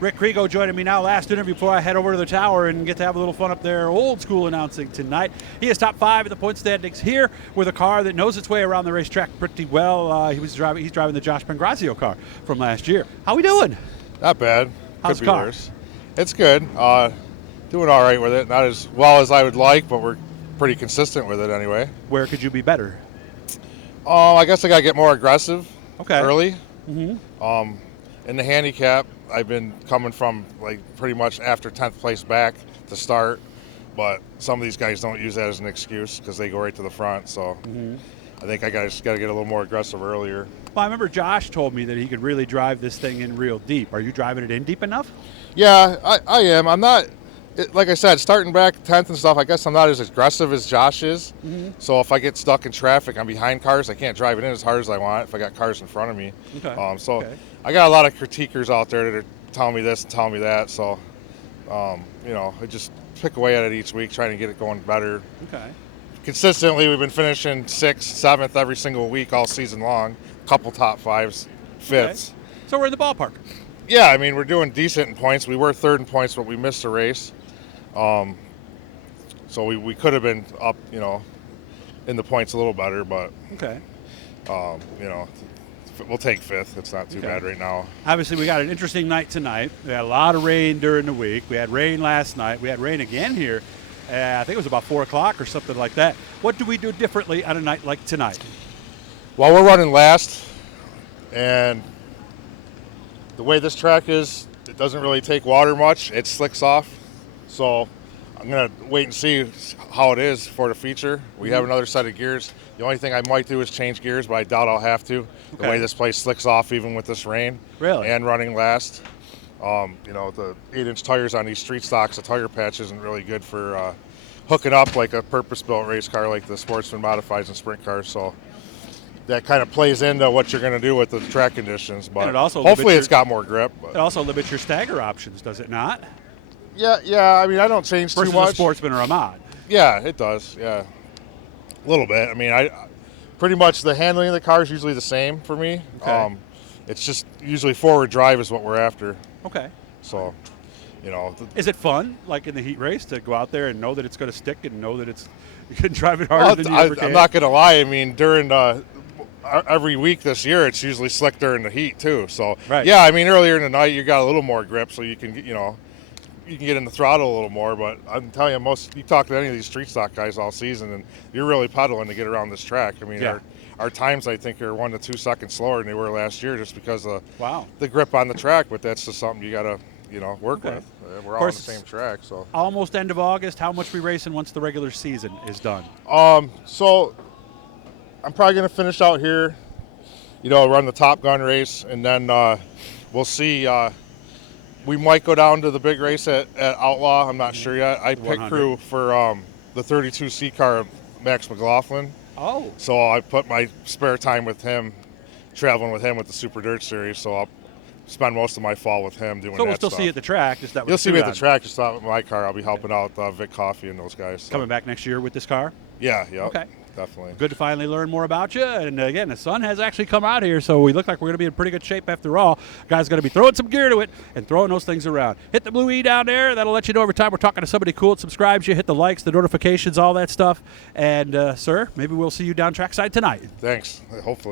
Rick Crego joining me now. Last interview before I head over to the tower and get to have a little fun up there. Old school announcing tonight. He is top 5 in the point standings here with a car that knows its way around the racetrack pretty well. He's driving the Josh Pangrazio car from last year. How we doing? Not bad. How's Could the be car? worse. It's good. Doing all right with it. Not as well as I would like, but we're pretty consistent with it anyway. Where could you be better? I guess I got to get more aggressive early. Mm-hmm. In the handicap, I've been coming from like pretty much after 10th place back to start, but some of these guys don't use that as an excuse because they go right to the front. So I think I just got to get a little more aggressive earlier. Well, I remember Josh told me that he could really drive this thing in real deep. Are you driving it in deep enough? Yeah, I am. I'm not, like I said, starting back 10th and stuff, I guess I'm not as aggressive as Josh is. So if I get stuck in traffic, I'm behind cars, I can't drive it in as hard as I want if I got cars in front of me. Okay. I got a lot of critiquers out there that are telling me this and telling me that. So, I just pick away at it each week, trying to get it going better. Okay. Consistently, we've been finishing 6th, 7th every single week all season long. A couple top 5s, 5ths. Okay. So we're in the ballpark. Yeah, I mean, we're doing decent in points. We were 3rd in points, but we missed a race. So we could have been up, in the points a little better, but, Okay. we'll take 5th. It's not too bad right now. Obviously, we got an interesting night tonight. We had a lot of rain during the week. We had rain last night. We had rain again here. I think it was about 4 o'clock or something like that. What do we do differently on a night like tonight? Well, we're running last, and the way this track is, it doesn't really take water much. It slicks off. So I'm going to wait and see how it is for the feature. We have another set of gears. The only thing I might do is change gears, but I doubt I'll have to. The way this place slicks off even with this rain. Really? And running last. The 8-inch tires on these street stocks, the tire patch isn't really good for hooking up like a purpose-built race car like the Sportsman Modifieds and Sprint cars. So that kind of plays into what you're going to do with the track conditions. But And it also hopefully it's got more grip. But. It also limits your stagger options, does it not? Yeah. I mean, I don't change Versus too much. a Sportsman or a mod. Yeah, it does. Yeah, a little bit. I mean, I pretty much the handling of the car is usually the same for me. Okay. It's just usually forward drive is what we're after. Okay. So, Is it fun, like in the heat race, to go out there and know that it's going to stick and know that you can drive it harder than you ever can? I'm not going to lie. I mean, during every week this year, it's usually slick during the heat too. So, yeah, I mean, earlier in the night you got a little more grip, so you can get in the throttle a little more. But I'm telling you, you talk to any of these street stock guys all season, and you're really pedaling to get around this track. I mean, our times, I think, are 1 to 2 seconds slower than they were last year just because of the grip on the track. But that's just something you got to, work with. We're all on the same track. So almost end of August. How much we racing once the regular season is done? So I'm probably going to finish out here, run the Top Gun race, and then we'll see. We might go down to the big race at Outlaw. I'm not sure yet. I picked crew for the 32C car of Max McLaughlin. Oh. So I put my spare time with him, traveling with him with the Super Dirt Series. So I'll spend most of my fall with him doing that. So we'll still stuff. see you at the track. Just that. You'll see me at the track, just not with my car. I'll be helping out Vic Coffey and those guys. So. Coming back next year with this car? Yeah. Okay. Definitely. Good to finally learn more about you. And again, the sun has actually come out here, so we look like we're going to be in pretty good shape after all. Guys going to be throwing some gear to it and throwing those things around. Hit the blue E down there. That'll let you know every time we're talking to somebody cool that subscribes you. Hit the likes, the notifications, all that stuff. And, sir, maybe we'll see you down trackside tonight. Thanks. Hopefully.